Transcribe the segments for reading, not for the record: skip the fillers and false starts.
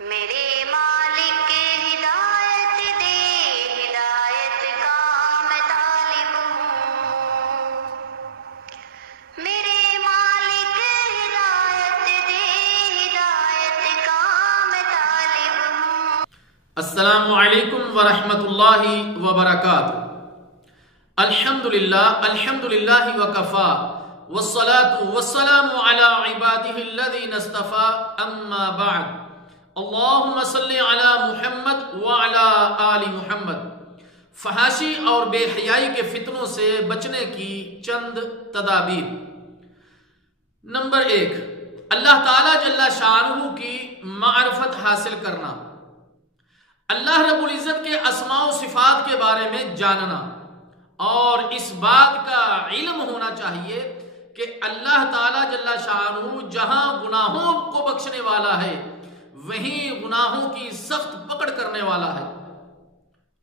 میرے مالک ہدایت دے، ہدایت کا میں طالب ہوں۔ میرے مالک ہدایت دے، ہدایت کا میں طالب ہوں۔ السلام علیکم ورحمۃ اللہ وبرکاتہ۔ الحمدللہ وکفا والصلاة والسلام علی عباده الذین اصطفى اما بعد۔ اللہم صلی علی محمد وعلی آل محمد۔ فحاشی اور بے حیائی کے فتنوں سے بچنے کی چند تدابیر۔ نمبر 1، اللہ تعالی جل شانہ کی معرفت حاصل کرنا، اللہ رب العزت کے اسماء و صفات کے بارے میں جاننا، اور اس بات کا علم ہونا چاہیے کہ اللہ تعالی جل شانہ جہاں گناہوں کو بخشنے والا ہے وہیں گناہوں کی سخت پکڑ کرنے والا ہے۔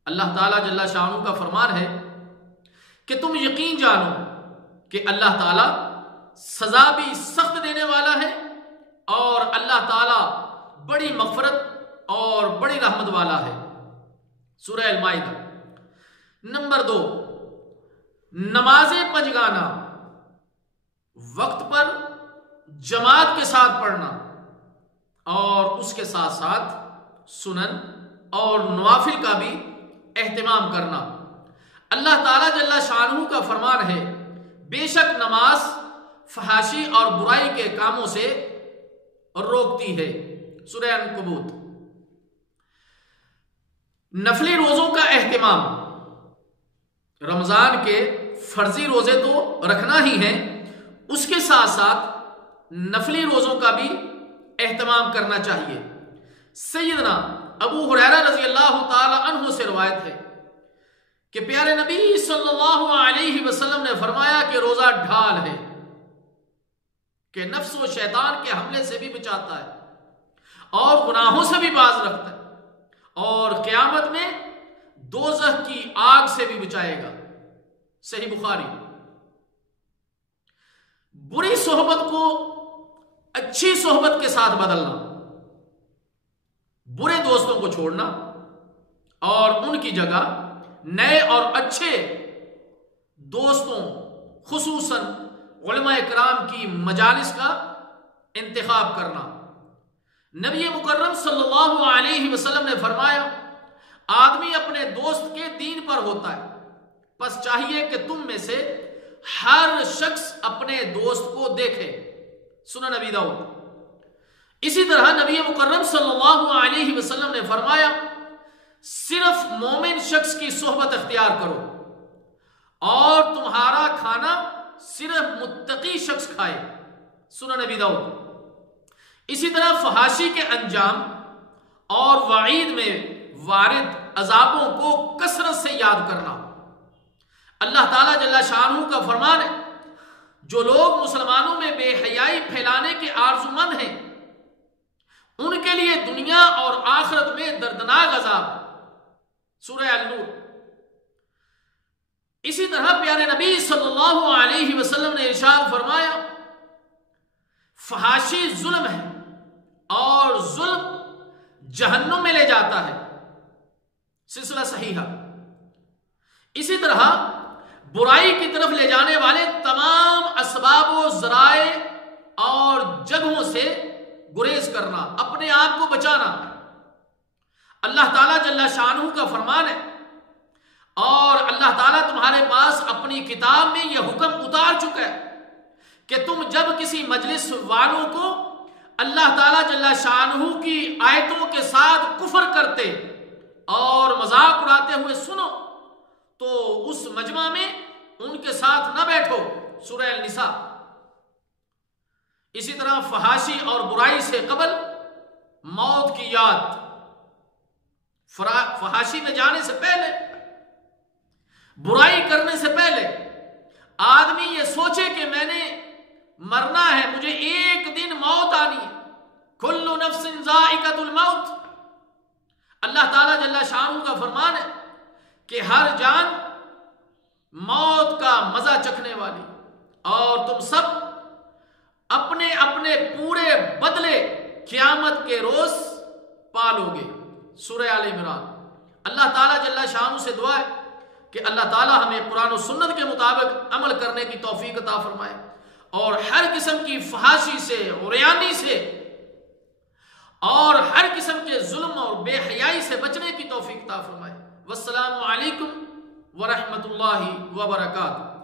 اللہ تعالی جل شانہ کا فرمان ہے کہ تم یقین جانو کہ اللہ تعالی سزا بھی سخت دینے والا ہے، اور اللہ تعالی بڑی مغفرت اور بڑی رحمت والا ہے۔ سورہ المائدہ۔ نمبر 2، نمازیں پنجگانا، وقت پر جماعت کے ساتھ پڑھنا، اور اس کے ساتھ ساتھ سنن اور نوافل کا بھی اہتمام کرنا۔ اللہ تعالی جل شانہ کا فرمان ہے، بے شک نماز فحاشی اور برائی کے کاموں سے روکتی ہے۔ سورہ عنکبوت۔ نفلی روزوں کا اہتمام، رمضان کے فرضی روزے تو رکھنا ہی ہے، اس کے ساتھ ساتھ نفلی روزوں کا بھی اہتمام کرنا چاہیے۔ سیدنا ابو ہریرہ رضی اللہ تعالی عنہ سے روایت ہے کہ پیارے نبی صلی اللہ علیہ وسلم نے فرمایا کہ روزہ ڈھال ہے کہ نفس و شیطان کے حملے سے بھی بچاتا ہے اور گناہوں سے بھی باز رکھتا ہے، اور قیامت میں دوزخ کی آگ سے بھی بچائے گا۔ صحیح بخاری۔ بری صحبت کو اچھی صحبت کے ساتھ بدلنا، برے دوستوں کو چھوڑنا اور ان کی جگہ نئے اور اچھے دوستوں خصوصاً علماء کرام کی مجالس کا انتخاب کرنا۔ نبی مکرم صلی اللہ علیہ وسلم نے فرمایا، آدمی اپنے دوست کے دین پر ہوتا ہے، پس چاہیے کہ تم میں سے ہر شخص اپنے دوست کو دیکھے۔ سنن نبی داؤد۔ اسی طرح نبی مکرم صلی اللہ علیہ وسلم نے فرمایا، صرف مومن شخص کی صحبت اختیار کرو، اور تمہارا کھانا صرف متقی شخص کھائے۔ سنن نبی داؤد۔ اسی طرح فحاشی کے انجام اور وعید میں وارد عذابوں کو کثرت سے یاد کرنا۔ اللہ تعالی جل شانہ کا فرمان ہے، جو لوگ مسلمانوں میں بے حیائی پھیلانے کے آرزومند ہیں ان کے لیے دنیا اور آخرت میں دردناک عذاب۔ سورہ النور۔ اسی طرح پیارے نبی صلی اللہ علیہ وسلم نے ارشاد فرمایا، فحاشی ظلم ہے اور ظلم جہنم میں لے جاتا ہے۔ سلسلہ صحیحہ۔ اسی طرح برائی کی طرف لے جانے والے تمام اسباب و ذرائع اور جگہوں سے گریز کرنا، اپنے آپ کو بچانا۔ اللہ تعالیٰ جل شانہ کا فرمان ہے، اور اللہ تعالیٰ تمہارے پاس اپنی کتاب میں یہ حکم اتار چکا ہے کہ تم جب کسی مجلس والوں کو اللہ تعالیٰ جل شانہ کی آیتوں کے ساتھ کفر کرتے اور مذاق اڑاتے ہوئے سنو تو اس مجمع میں ان کے ساتھ نہ بیٹھو۔ سورہ النساء۔ اسی طرح فحاشی اور برائی سے قبل موت کی یاد، فحاشی میں جانے سے پہلے، برائی کرنے سے پہلے آدمی یہ سوچے کہ میں نے مرنا ہے، مجھے ایک دن موت آنی ہے۔ کل نفس ذائقۃ الموت۔ اللہ تعالیٰ جل شانہ کا فرمان ہے کہ ہر جان موت کا مزہ چکھنے والی، اور تم سب اپنے اپنے پورے بدلے قیامت کے روز پالو گے۔ سورہ آل عمران۔ اللہ تعالیٰ جل شانہ سے دعا ہے کہ اللہ تعالیٰ ہمیں قرآن و سنت کے مطابق عمل کرنے کی توفیق عطا فرمائے اور ہر قسم کی فحاشی سے، عریانی سے اور ہر قسم کے ظلم اور بے حیائی سے بچنے کی توفیق عطا فرمائے۔ والسلام علیکم ورحمۃ اللہ وبرکاتہ۔